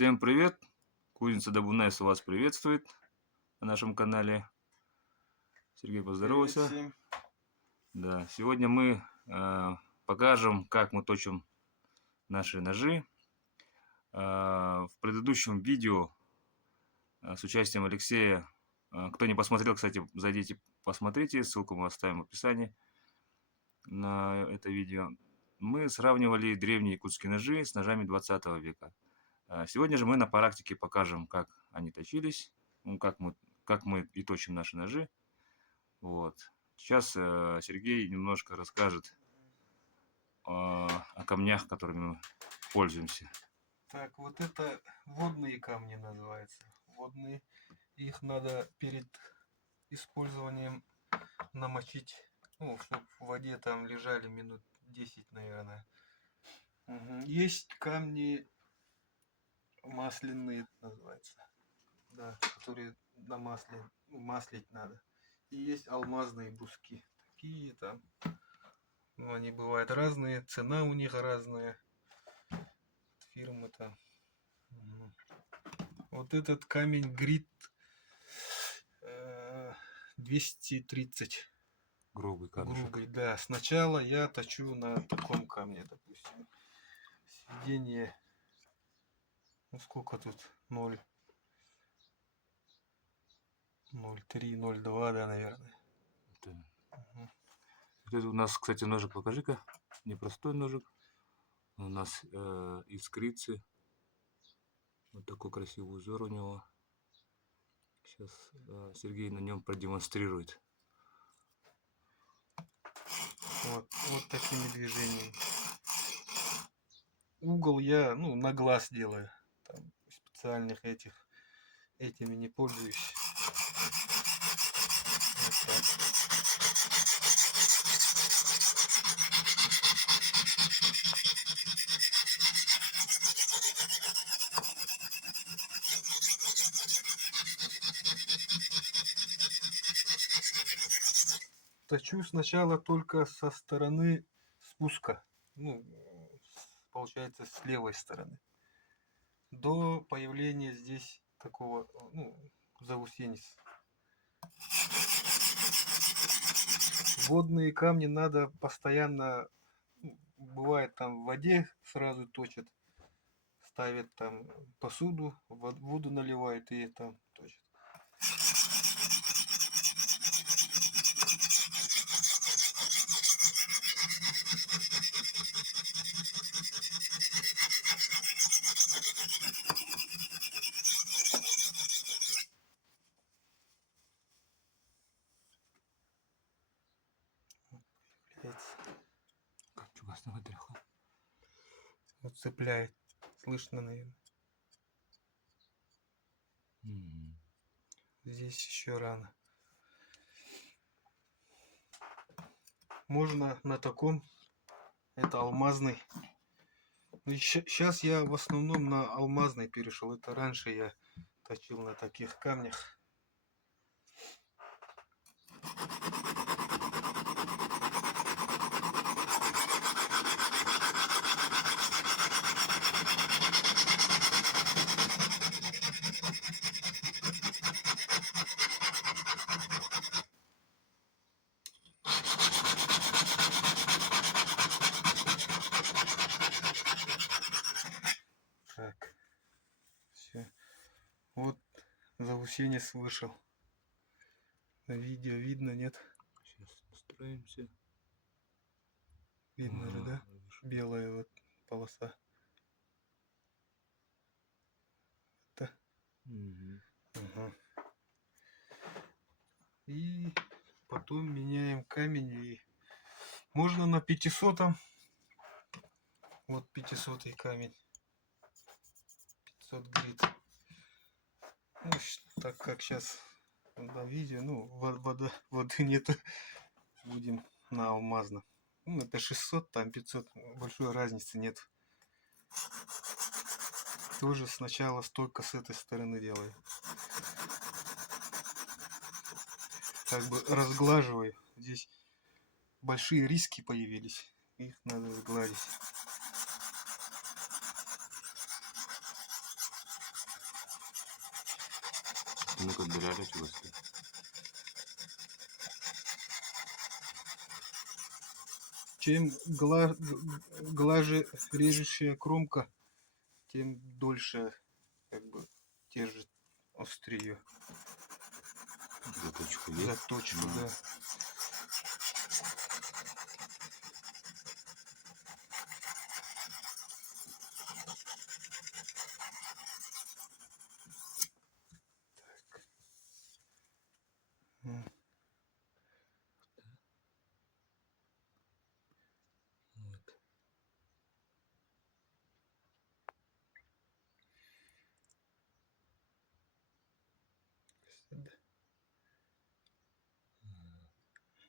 Всем привет! Кузница Dabunets вас приветствует на нашем канале. Сергей, поздоровайся. Привет всем. Да, сегодня мы покажем, как мы точим наши ножи. В предыдущем видео с участием Алексея, кто не посмотрел, кстати, зайдите, посмотрите, ссылку мы оставим в описании на это видео. Мы сравнивали древние якутские ножи с ножами 20 века. Сегодня же мы на практике покажем, как они точились, как мы и точим наши ножи. Вот. Сейчас Сергей немножко расскажет о камнях, которыми мы пользуемся. Так, вот это водные камни называются. Водные. Их надо перед использованием намочить, ну, чтобы в воде там лежали минут 10, наверное. Есть камни масляные, называется. Да, которые на масле, маслить надо. И есть алмазные бруски. Такие там. Ну, они бывают разные, цена у них разная. Фирмы там. Вот этот камень Грит 230. Грубый камешек. Грубый, да. Сначала я точу на таком камне, допустим. Сведение. Ну сколько тут? 0. 0,3, 0,2, да, наверное. Это у нас, кстати, ножик, покажи-ка. Непростой ножик. У нас искрицы. Вот такой красивый узор у него. Сейчас Сергей на нем продемонстрирует. Вот такими движениями. Угол я, ну, на глаз делаю. Там специальных этими не пользуюсь. Вот так. Точу сначала только со стороны спуска. Ну, получается, с левой стороны. До появления здесь такого, ну, заусенец. Водные камни надо постоянно, бывает там в воде сразу точат, ставят там посуду, воду наливают и там точат. Как чугасного вытряхло. Вот цепляет. Слышно, наверное. Здесь еще рано. Можно на таком. Это алмазный. Сейчас я в основном на алмазный перешел. Это раньше я точил на таких камнях. Так, все. Вот заусенец вышел. На видео видно, нет? Сейчас настроимся. Видно же, да? Белая вот полоса. Это. Ага. И потом меняем камень. И можно на 500-м. Вот 500-й камень. 500 грит. Ну, так как сейчас на видео, ну, воды нет, будем на алмазном. Ну, это 600, там 500, большой разницы нет. Тоже сначала столько с этой стороны делаю. Как бы разглаживаю. Здесь большие риски появились. Их надо сгладить. Ну-ка, отбирали чего себе. Чем глаже режущая кромка, тем дольше как бы держит острие. Заточку есть? Заточку, Ну, да. М. вот. Сюда.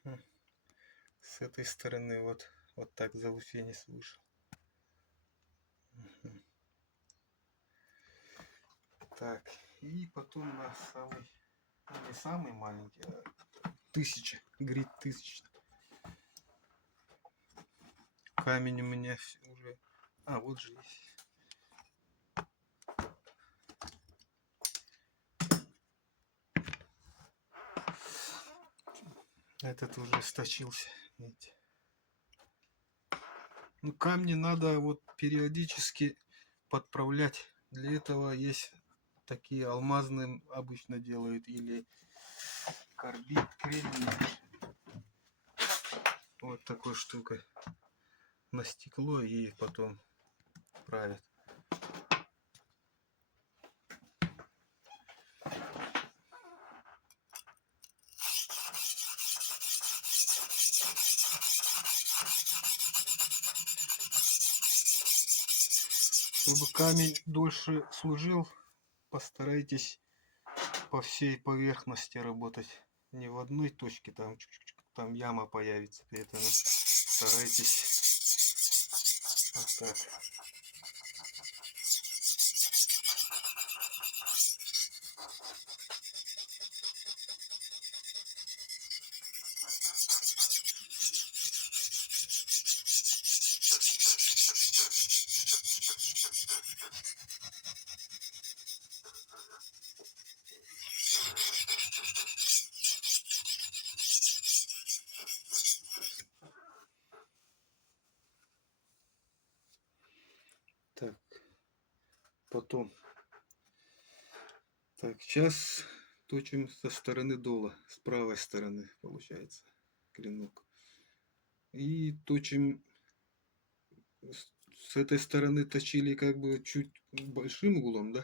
М. С этой стороны вот так заусенец вышел. Мгм. Так, и потом на самый, ну, не самый маленький, а 1000, грит 1000. Камень у меня уже, вот же есть. Этот уже сточился, видите. Ну, камни надо вот периодически подправлять. Для этого есть такие алмазные обычно делают, или карбид, кремний. Вот такой штукой на стекло и потом правят. Чтобы камень дольше служил, постарайтесь по всей поверхности работать. Не в одной точке, там, там яма появится. Поэтому старайтесь вот так. Так, потом. Так, сейчас точим со стороны дола, с правой стороны получается клинок. И точим с этой стороны точили как бы чуть большим углом, да?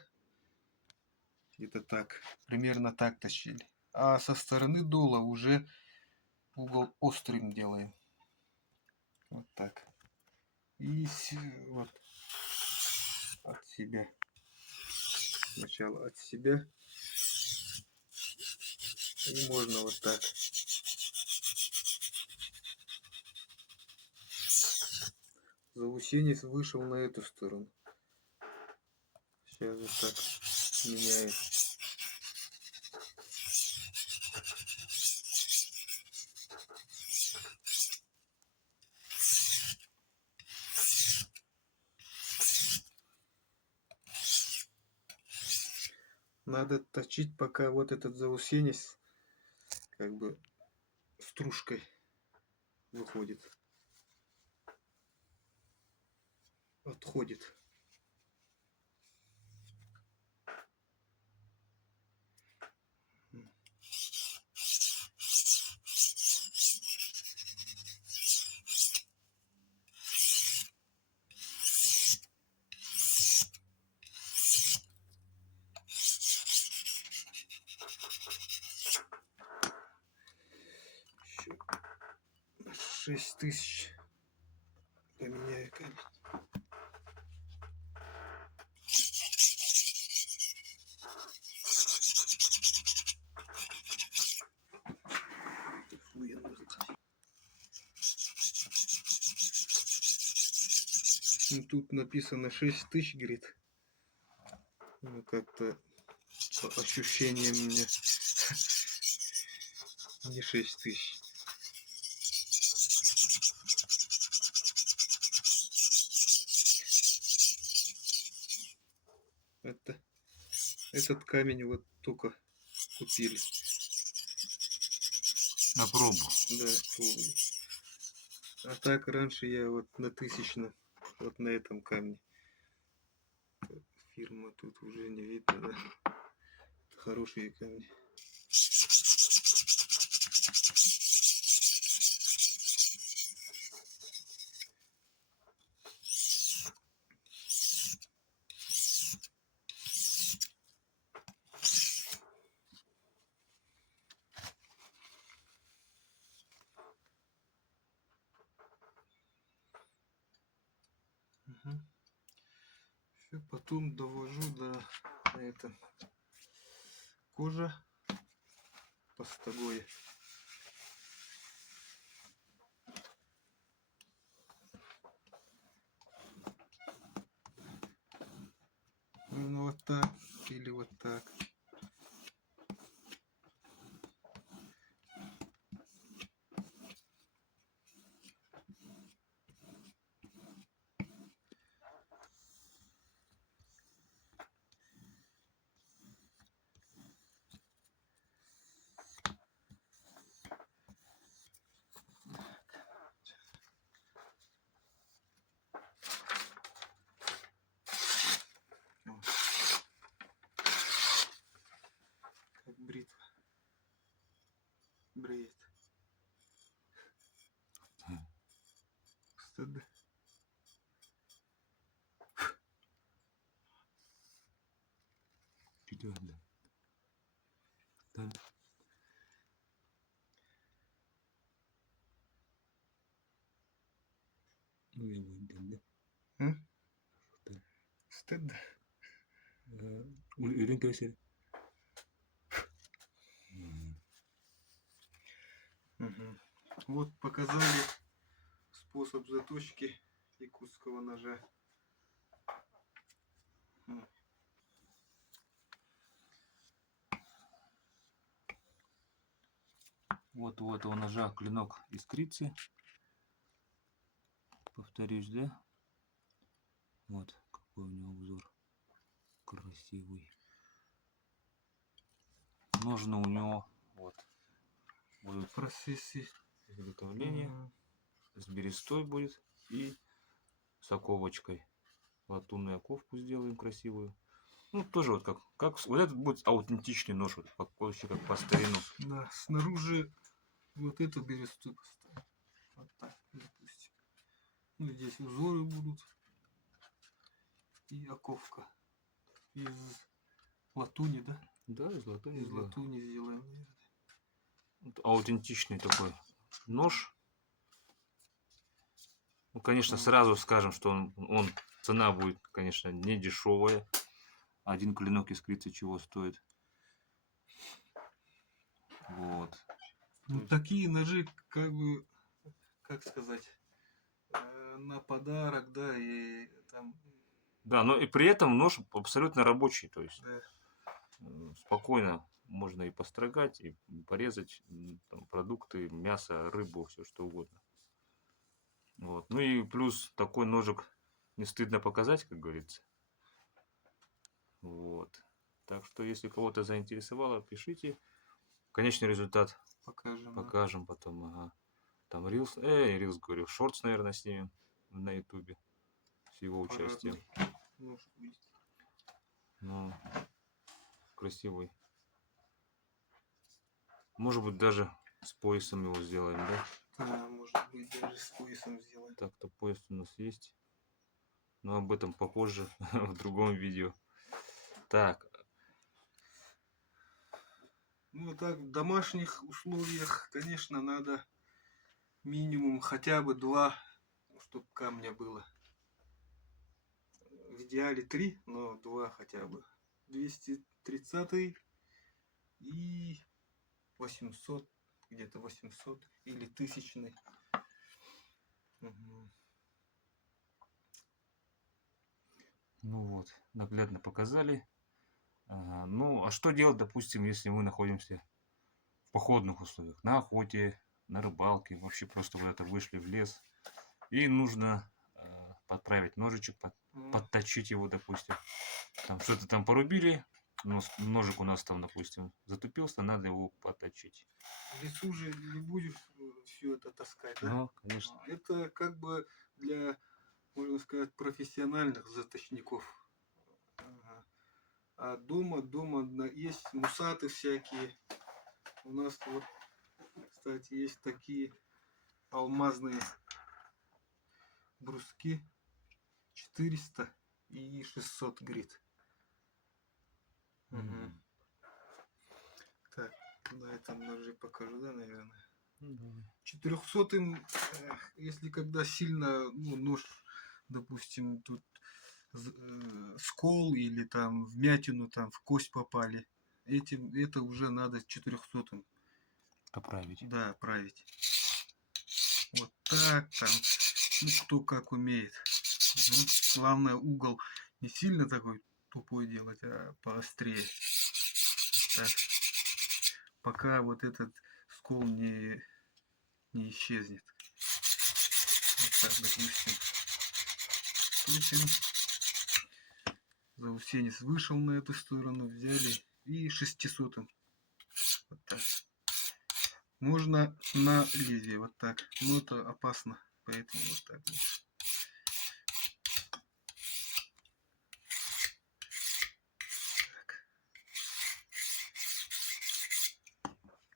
Это так, примерно так точили. А со стороны дула уже угол острым делаем. Вот так. И вот от себя. Сначала от себя. И можно вот так. Заусенец вышел на эту сторону. Сейчас вот так меняем. Надо точить, пока вот этот заусенец как бы стружкой выходит. Отходит. Еще 6000 поменяю камень. Ну, тут написано 6000, говорит. Ну, как-то по ощущениям мне не 6000. Это, этот камень вот только купили. На пробу. Да, пробую. А так раньше я вот на 1000 вот на этом камне. Фирма тут уже не видно, да? Хорошие камни. Все, потом довожу до это кожа постогое. Ну вот так или вот так. Как бритва. Бреет. Стыд. Четвёртый. Да. Ну, я выйду, да? Да. Стыд. Ürün göster. Мгм. Вот показали способ заточки якутского ножа. Вот у этого ножа клинок искрится. Повторюсь, да? Вот какой у него узор красивый. Ножны у него вот будут В процессе изготовления. С берестой будет и с оковочкой. Латунную оковку сделаем красивую. Ну, тоже вот как вот этот будет аутентичный нож, вот, вообще как по старину. Да, снаружи вот эту бересту поставим. Вот так, допустим. Ну, здесь узоры будут. И оковка. Из латуни, да? Да, из латуни Из сделаем. латуни сделаем, наверное. Вот аутентичный такой нож. Ну, конечно, сразу скажем, что он цена будет, конечно, не дешевая. Один клинок искрится чего стоит. Вот. Ну, такие ножи, как бы, как сказать, на подарок, да, и там... Да, но и при этом нож абсолютно рабочий, то есть Да. спокойно можно и построгать, и порезать там, продукты, мясо, рыбу, все что угодно. Вот. Ну и плюс такой ножик не стыдно показать, как говорится. Вот. Так что, если кого-то заинтересовало, пишите. Конечный результат покажем потом. Ага. Там Reels говорю, шортс, наверное, снимем на ютубе с его участием. Ну, красивый. Может быть, даже с поясом его сделаем, да? Да, может быть, даже с поясом сделаем. Так-то пояс у нас есть. Но об этом попозже, в другом видео. Так. Ну, так, в домашних условиях, конечно, надо минимум хотя бы 2, чтобы камня было. В идеале 3, но 2 хотя бы. 230 и 800, где-то 800 или 1000. Угу. Ну вот, наглядно показали. Ага. Ну, а что делать, допустим, если мы находимся в походных условиях? На охоте, на рыбалке, вообще просто куда-то вышли в лес. И нужно подправить ножичек, подточить его, допустим. Там что-то там порубили, ножик у нас там, допустим, затупился, надо его поточить. В лесу же не будешь все это таскать, да? Ну, конечно. Это как бы для, можно сказать, профессиональных заточников. Ага. А дома есть мусаты всякие. У нас вот, кстати, есть такие алмазные бруски 400 и 600 грит. Угу. Так, на этом ноже покажу, да, наверное. 400-м, если когда сильно, ну, нож, допустим, тут скол или там вмятину, там в кость попали, это уже надо 400-м. Поправить. Да, править. Вот так там, ну, кто как умеет. Ну, главное, угол не сильно такой тупой делать, а поострее. Так. Пока вот этот скол не исчезнет. Вот так, допустим. Заусенец вышел на эту сторону, взяли и 600-м. Вот так. Можно на лезвие вот так, но это опасно, поэтому вот так. Так.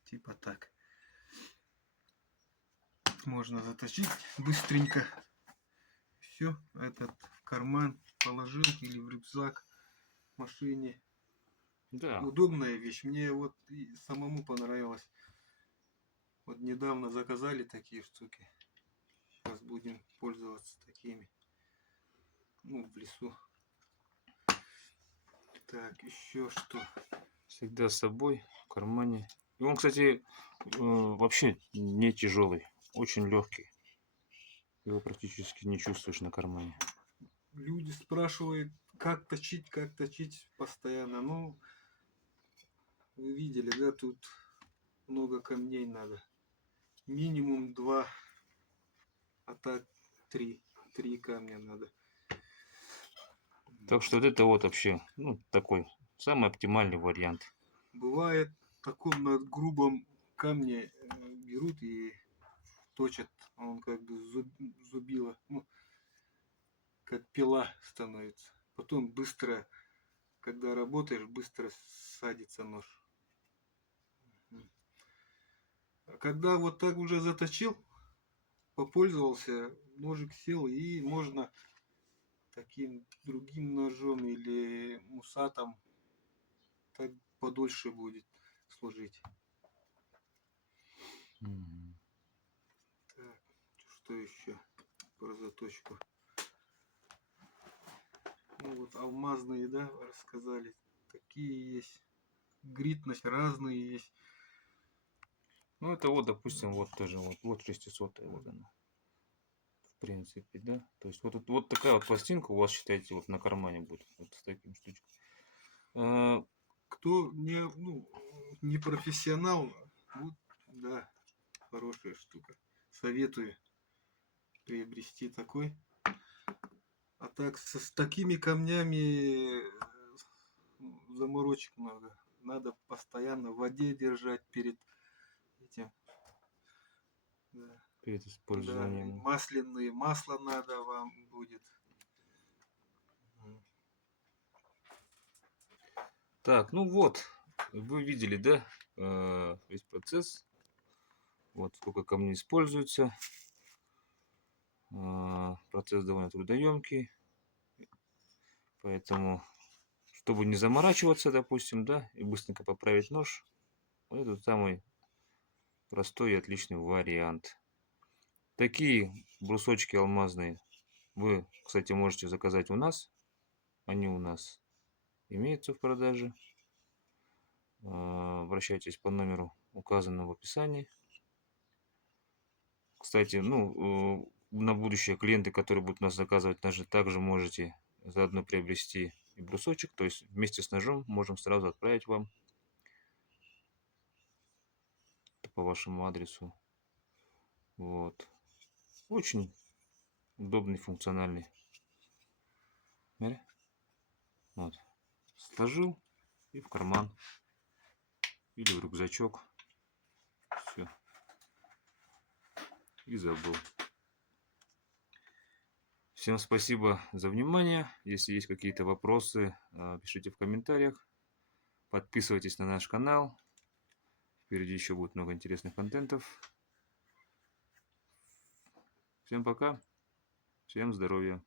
Типа так. Можно заточить быстренько. Все, этот в карман положил или в рюкзак в машине. Да. Удобная вещь. Мне вот и самому понравилось. Вот недавно заказали такие штуки. Сейчас будем пользоваться такими. Ну, в лесу. Так, еще что? Всегда с собой в кармане. И он, кстати, вообще не тяжелый, очень легкий. Его практически не чувствуешь на кармане. Люди спрашивают, как точить постоянно. Ну, вы видели, да, тут много камней надо. Минимум 2, а так 3. 3 камня надо. Так что вот это вот вообще, ну, такой самый оптимальный вариант. Бывает, в таком на грубом камне берут и точат, он как бы зубило, ну, как пила становится. Потом быстро, когда работаешь, быстро садится нож. А когда вот так уже заточил, попользовался, ножик сел, и можно таким другим ножом или мусатом так подольше будет служить. Так, что еще про заточку? Ну вот алмазные, да, рассказали. Такие есть. Гритность разные есть. Ну, это вот, допустим, вот тоже, вот 600 вот она. В принципе, да. То есть вот такая вот пластинка у вас, считаете, вот на кармане будет. Вот с таким штучкой. Кто не профессионал, вот, да, хорошая штука. Советую приобрести такой. А так с такими камнями заморочек много. Надо постоянно в воде держать перед этим. Да. Перед Да, использованием. масляные, масло надо вам будет. Так, ну вот, вы видели, да, весь процесс. Вот сколько камней используется. Процесс довольно трудоемкий. Поэтому, чтобы не заморачиваться, допустим, да, и быстренько поправить нож, вот этот самый простой и отличный вариант. Такие брусочки алмазные вы, кстати, можете заказать у нас. Они у нас имеются в продаже. Обращайтесь по номеру, указанному в описании. Кстати, ну, на будущее клиенты, которые будут у нас заказывать ножи, также можете заодно приобрести и брусочек. То есть вместе с ножом можем сразу отправить вам по вашему адресу. Вот. Очень удобный, функциональный. Вот. Сложил и в карман или в рюкзачок. Все. И забыл. Всем спасибо за внимание. Если есть какие-то вопросы, пишите в комментариях. Подписывайтесь на наш канал. Впереди еще будет много интересных контентов. Всем пока. Всем здоровья.